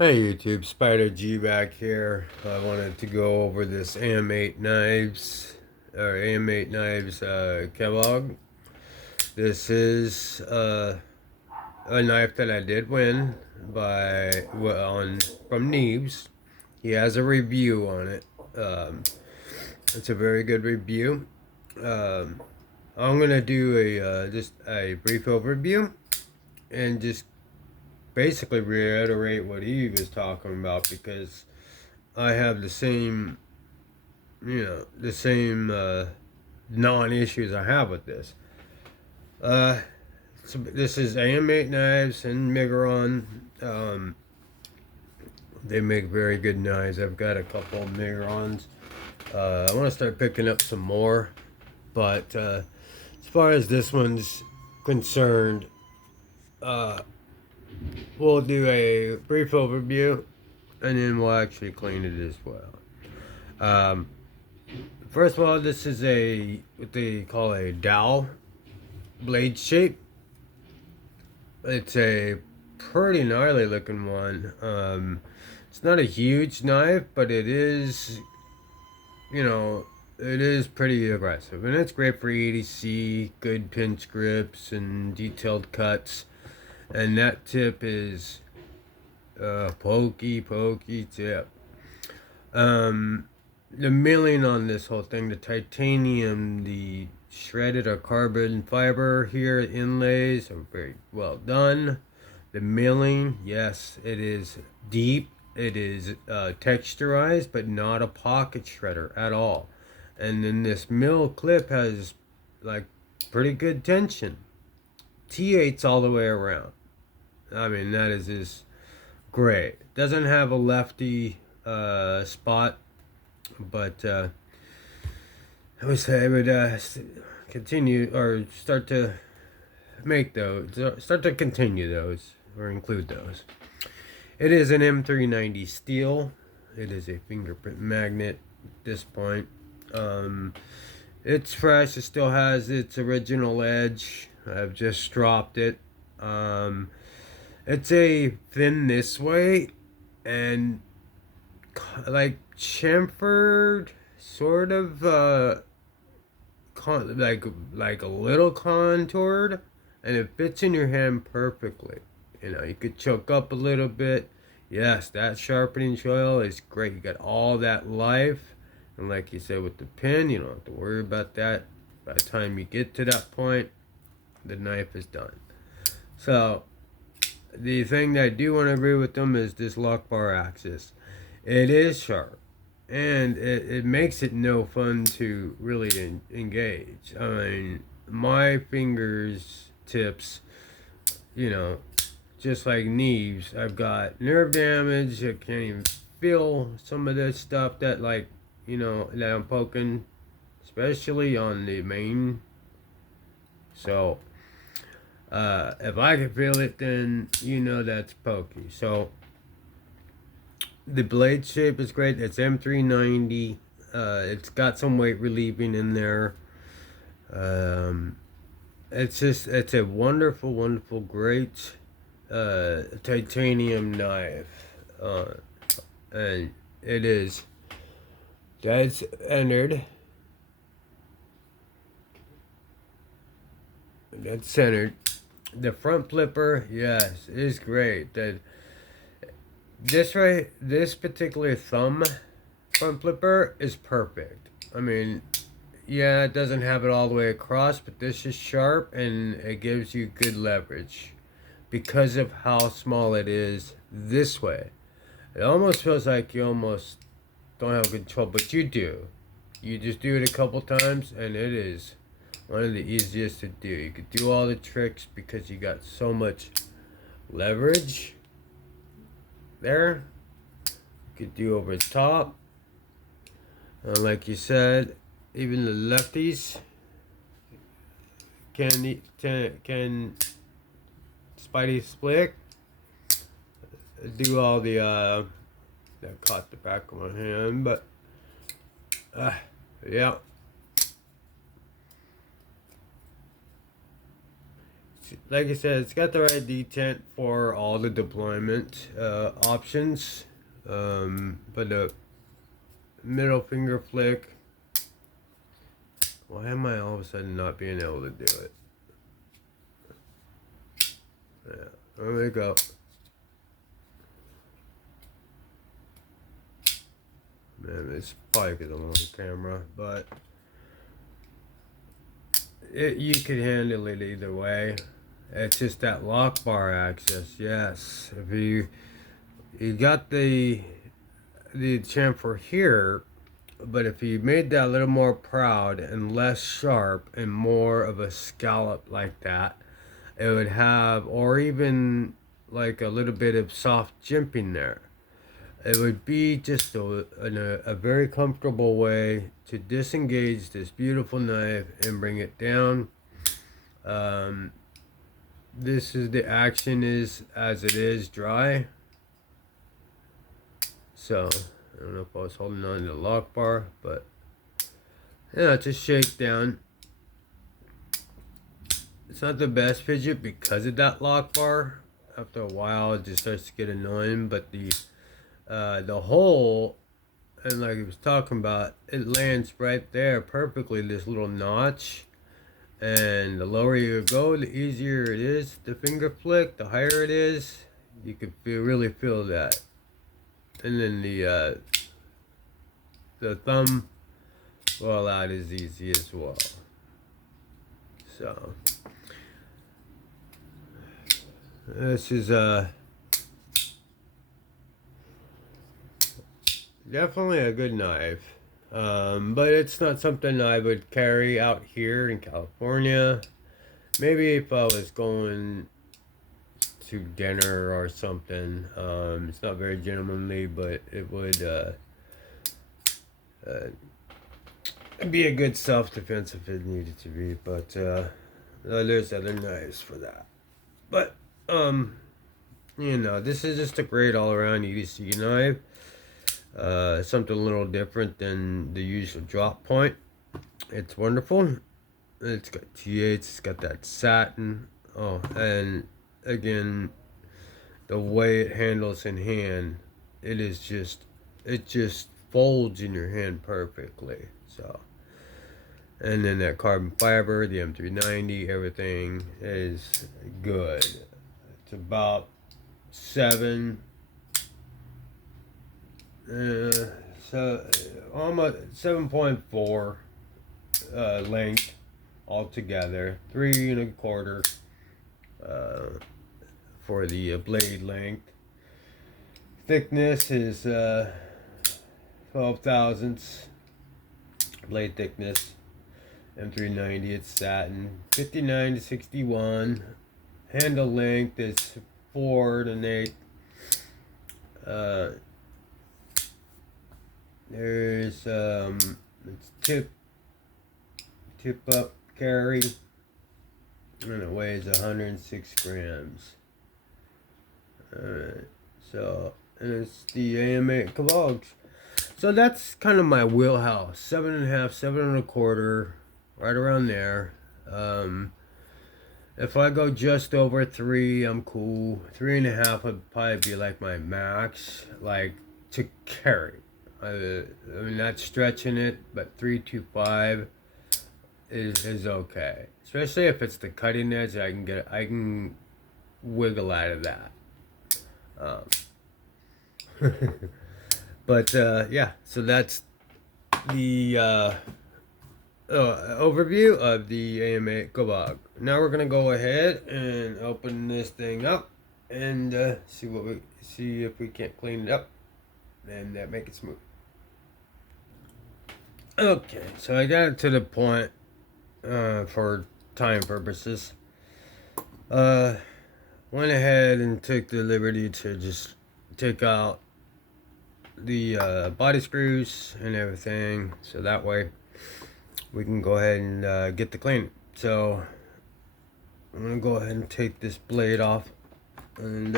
Hey YouTube, Spider G back here. I wanted to go over this AM8 knives, or AM8 knives Kovog. This is a knife that I did win from Neves. He has a review on it. It's a very good review. Um, I'm gonna do just a brief overview and just basically reiterate what he was talking about because I have the same, the same non-issues I have with this. Uh, so this is AM8 knives and Migron. Um, they make very good knives. I've got a couple of Migrons. I want to start picking up some more, but as far as this one's concerned, uh, we'll do a brief overview, and then we'll actually clean it as well. Um, First of all, this is what they call a dowel blade shape. It's a pretty gnarly looking one. It's not a huge knife, but it is, you know, it is pretty aggressive. And it's great for EDC, good pinch grips and detailed cuts. And that tip is a pokey tip. The milling on this whole thing, the titanium, the shredded or carbon fiber here inlays are very well done. The milling, yes, it is deep. It is texturized, but not a pocket shredder at all. And then this mill clip has like pretty good tension. T8's all the way around. I mean, that is just great. Doesn't have a lefty spot, but I would continue or start to make those, start to continue those or include those. It is an M390 steel. It is a fingerprint magnet at this point. It's fresh. It still has its original edge. I've just dropped it. It's a thin this way and like chamfered, sort of like a little contoured, and it fits in your hand perfectly. You could choke up a little bit. Yes, that sharpening choil is great. You got all that life, and like you said with the pin, you don't have to worry about that. By the time you get to that point, the knife is done. So the thing that I do want to agree with them is this lock bar axis. It is sharp, and it makes it no fun to really engage. I mean, my fingers tips, you know, just like Neves, I've got nerve damage. I can't even feel some of this stuff that that I'm poking, especially on the main. So if I can feel it, then that's pokey. So the blade shape is great. It's M390. It's got some weight relieving in there. Um, it's a wonderful, great titanium knife. And it is. That's entered. That's centered. The front flipper, yes, is great. This particular thumb front flipper is perfect. I mean, yeah, it doesn't have it all the way across, but this is sharp and it gives you good leverage because of how small it is this way. It almost feels like you almost don't have control, but you do. You just do it a couple times and it is one of the easiest to do. You could do all the tricks because you got so much leverage there. You could do over the top. Like you said, even the lefties can Spidey Split do all the that caught the back of my hand, but yeah, like I said, it's got the right detent for all the deployment options. But the middle finger flick, why am I all of a sudden not being able to do it? Yeah, there we go. Man, it's probably because I'm on camera, but you could handle it either way. It's just that lock bar access. Yes, if you got the chamfer here, but if you made that a little more proud and less sharp and more of a scallop like that, it would have, or even like a little bit of soft jimping there. It would be just a very comfortable way to disengage this beautiful knife and bring it down. This is the action is as it is dry. So I don't know if I was holding on to the lock bar, but yeah, it's a shakedown. It's not the best fidget because of that lock bar. After a while, it just starts to get annoying. But the hole, and like I was talking about, it lands right there perfectly. This little notch, and the lower you go, the easier it is. The finger flick, the higher it is, you can really feel that. And then the thumb, well, that is easy as well. So this is definitely a good knife, but it's not something I would carry out here in California. Maybe if I was going to dinner or something. It's not very gentlemanly, but it would be a good self-defense if it needed to be. But there's other knives for that. But you know, this is just a great all-around EDC knife. Something a little different than the usual drop point. It's wonderful. It's got T8, it's got that satin. Oh, and again, the way it handles in hand, it just folds in your hand perfectly. So, and then that carbon fiber, the M390, everything is good. It's about 7, so almost 7.4 length altogether, 3 1/4 for the blade length. Thickness is 12 thousandths blade thickness. M390, it's satin. 59 to 61. Handle length is 4 1/8. There's it's tip up carry, and it weighs 106 grams. Alright, so, and it's the AM8 Kovog. So that's kind of my wheelhouse. 7.5, 7 1/4, right around there. If I go just over 3, I'm cool. 3.5 would probably be like my max, like to carry. I mean, not stretching it, but 3.25 is okay. Especially if it's the cutting edge, I can wiggle out of that. But yeah, so that's the overview of the AM8 Kovog. Now we're gonna go ahead and open this thing up and see if we can't clean it up and make it smooth. Okay, so I got it to the point for time purposes. Went ahead and took the liberty to just take out the body screws and everything, so that way we can go ahead and get the clean. So I'm gonna go ahead and take this blade off and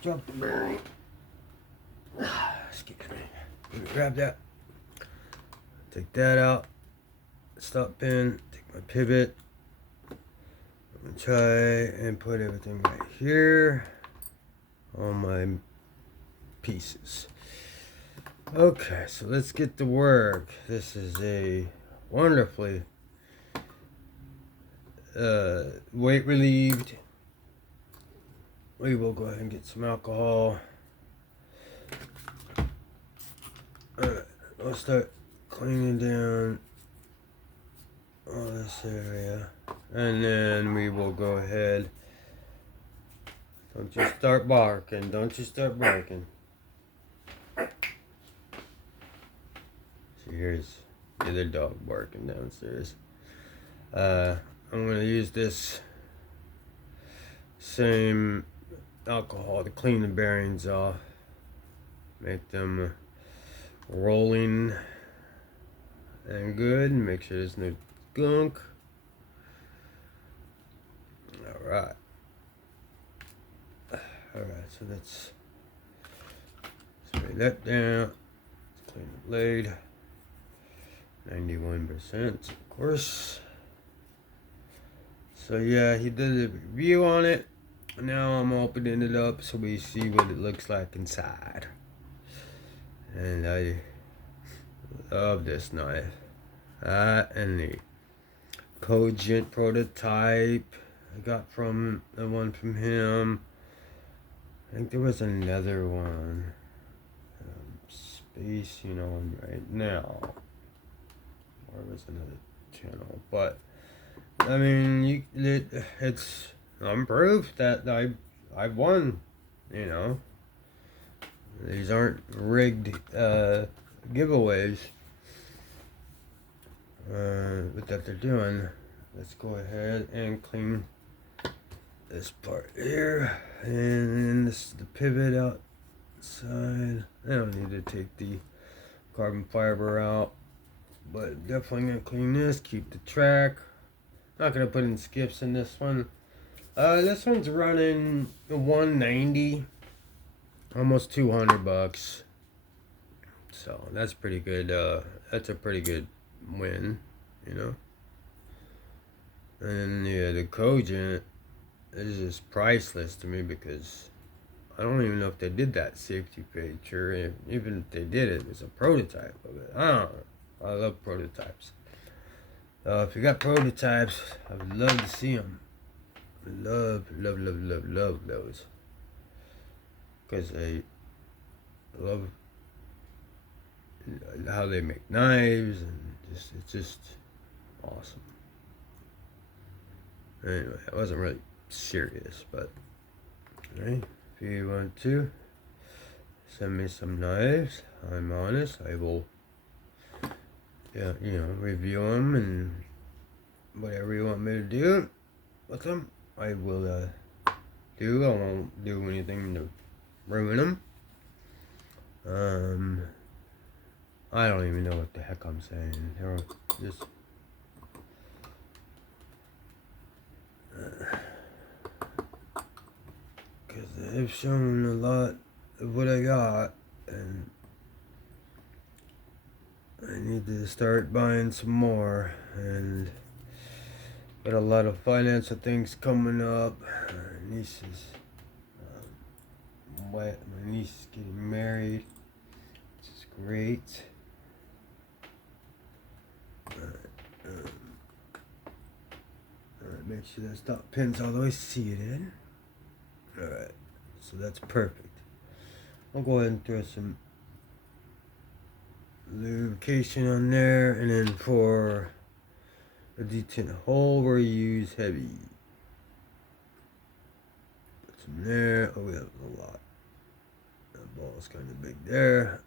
drop the bearing. Excuse me. Grab that. Take that out. Stop pin. Take my pivot. try and put everything right here. All my pieces. Okay, so let's get to work. This is a wonderfully weight relieved. We will go ahead and get some alcohol. Alright, we'll start cleaning down all this area. And then we will go ahead. Don't you start barking. Don't you start barking. See, here's the other dog barking downstairs. I'm going to use this same alcohol to clean the bearings off. Make them rolling and good. Make sure there's no gunk. Alright. Alright, so let's spray that down. Let's clean the blade. 91%, of course. So yeah, he did a review on it. Now I'm opening it up so we see what it looks like inside. And I love this knife. And the Cogent prototype I got from the one from him. I think there was another one. Space, you know, right now. Or was another channel, but I mean, it's I'm proof that I've won. You know, these aren't rigged giveaways. But that they're doing. Let's go ahead and clean this part here, and then this is the pivot outside. I don't need to take the carbon fiber out, but definitely gonna clean this. Keep the track. Not gonna put in skips in this one. This one's running 190, almost $200. So that's pretty good. That's a pretty good win, you know. And yeah, the Cogent is just priceless to me because I don't even know if they did that safety feature. Even if they did, it was a prototype of it. I don't know. I love prototypes. If you got prototypes, I would love to see them. Love those. Because I love how they make knives, and it's just awesome. Anyway, I wasn't really serious, but right, if you want to send me some knives, I'm honest. I will, yeah, you know, review them and whatever you want me to do with them, I will do. I won't do anything to ruin them. I don't even know what the heck I'm saying. They're just because they've shown a lot of what I got, and I need to start buying some more, and got a lot of financial things coming up. My niece is my niece is getting married, which is great. Alright, make sure that stop pin's all the way seated. Alright, so that's perfect. I'll go ahead and throw some lubrication on there, and then for a detent hole, we'll use heavy. Put some there. Oh, we have a lot. That ball's kind of big there.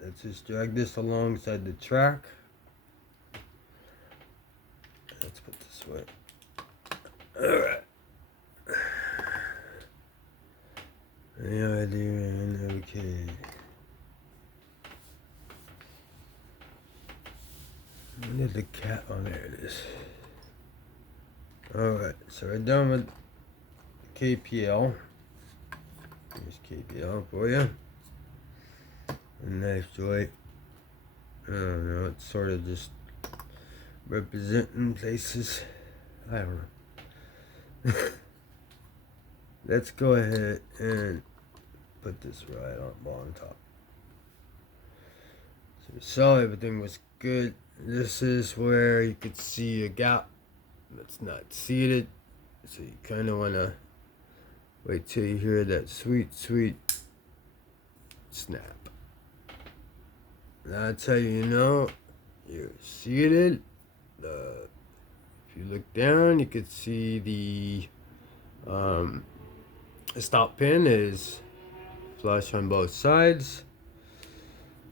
Let's just drag this alongside the track. Let's put this away. Alright. Yeah, I do. Okay. Where did the cat? Oh, there it is. Alright, so we're done with KPL. Here's KPL for you. A knife joint. I don't know, it's sort of just representing places. I don't know. Let's go ahead and put this right on top. So we saw everything was good. This is where you could see a gap that's not seated. So you kind of want to wait till you hear that sweet, sweet snap. That's how you know you're seated. If you look down, you can see the stop pin is flush on both sides.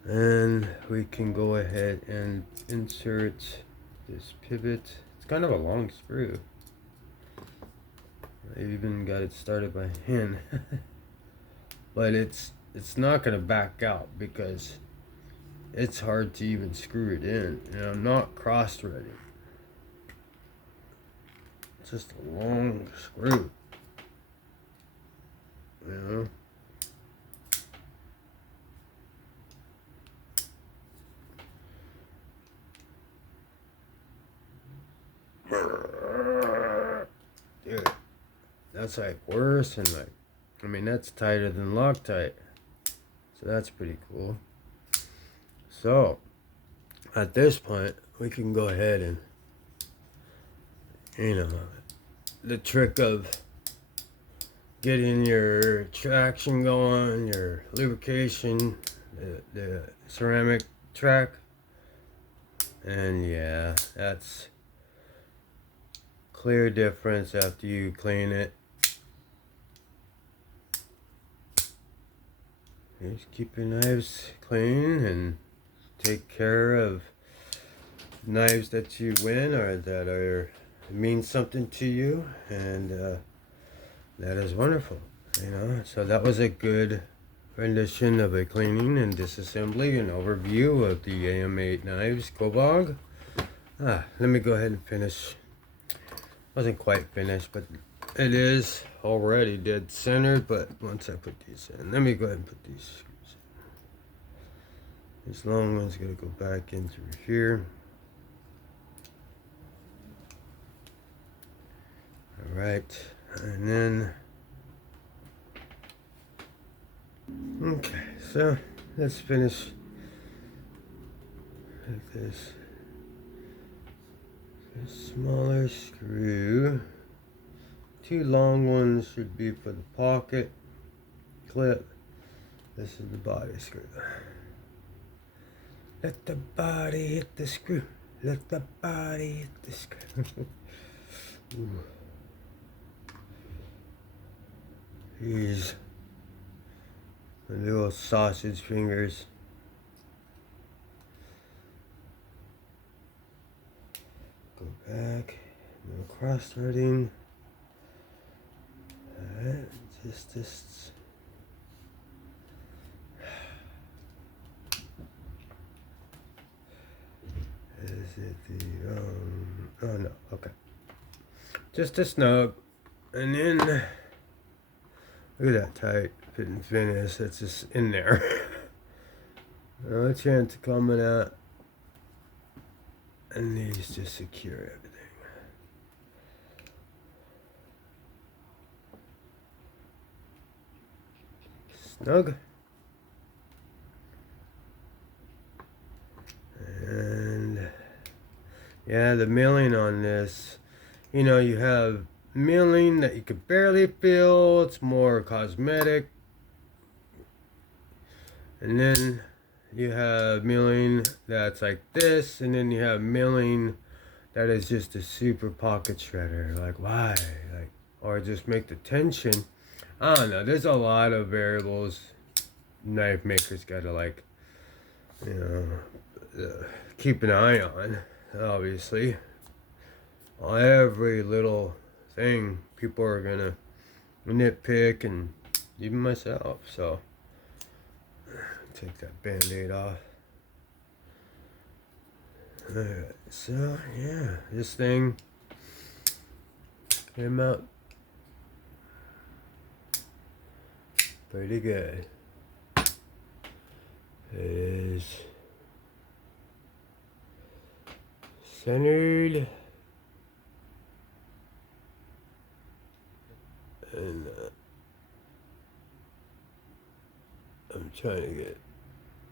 And we can go ahead and insert this pivot. It's kind of a long screw. I even got it started by hand. But it's not going to back out because it's hard to even screw it in. And I'm not cross-threading. It's just a long screw. You know? Dude, that's like worse than like, I mean, that's tighter than Loctite. So that's pretty cool. So, at this point, we can go ahead and, you know, the trick of getting your traction going, your lubrication, the ceramic track. And yeah, that's clear difference after you clean it. Just keep your knives clean and take care of knives that you win or that are mean something to you, and that is wonderful, you know. So that was a good rendition of a cleaning and disassembly and overview of the AM8 knives Kovog. Let me go ahead and finish. Wasn't quite finished, but it is already dead centered. But once I put these in, let me go ahead and put these screws in. This long one's gonna go back in through here. All right, and then okay, so let's finish with this. A smaller screw. Two long ones should be for the pocket clip. This is the body screw. Let the body hit the screw. Let the body hit the screw. These little sausage fingers. Go back. No cross threading. Alright, just this. Is it the oh no, okay. Just a snug, and then look at that tight fit and finish. That's just in there. No chance of coming out, and these just secure everything. Snug. And yeah, the milling on this, you know, you have milling that you could barely feel. It's more cosmetic. And then you have milling that's like this, and then you have milling that is just a super pocket shredder. Like, why? Like, or just make the tension. I don't know. There's a lot of variables knife makers gotta, like, you know, keep an eye on. Obviously, every little thing people are gonna nitpick, and even myself. So take that band-aid off. Alright, so yeah, this thing came out pretty good. Is centered. trying to get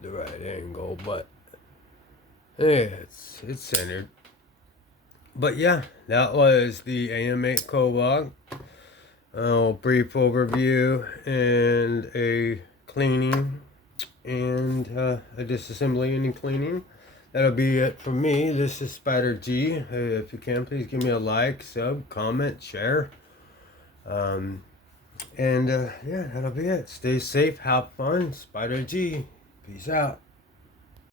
the right angle, but yeah, it's centered. But yeah, that was the AM8 Kovog. Brief overview and a cleaning and a disassembly and cleaning. That'll be it for me. This is Spider G. If you can, please give me a like, sub, comment, share. Yeah, that'll be it. Stay safe, have fun. Spider G. Peace out.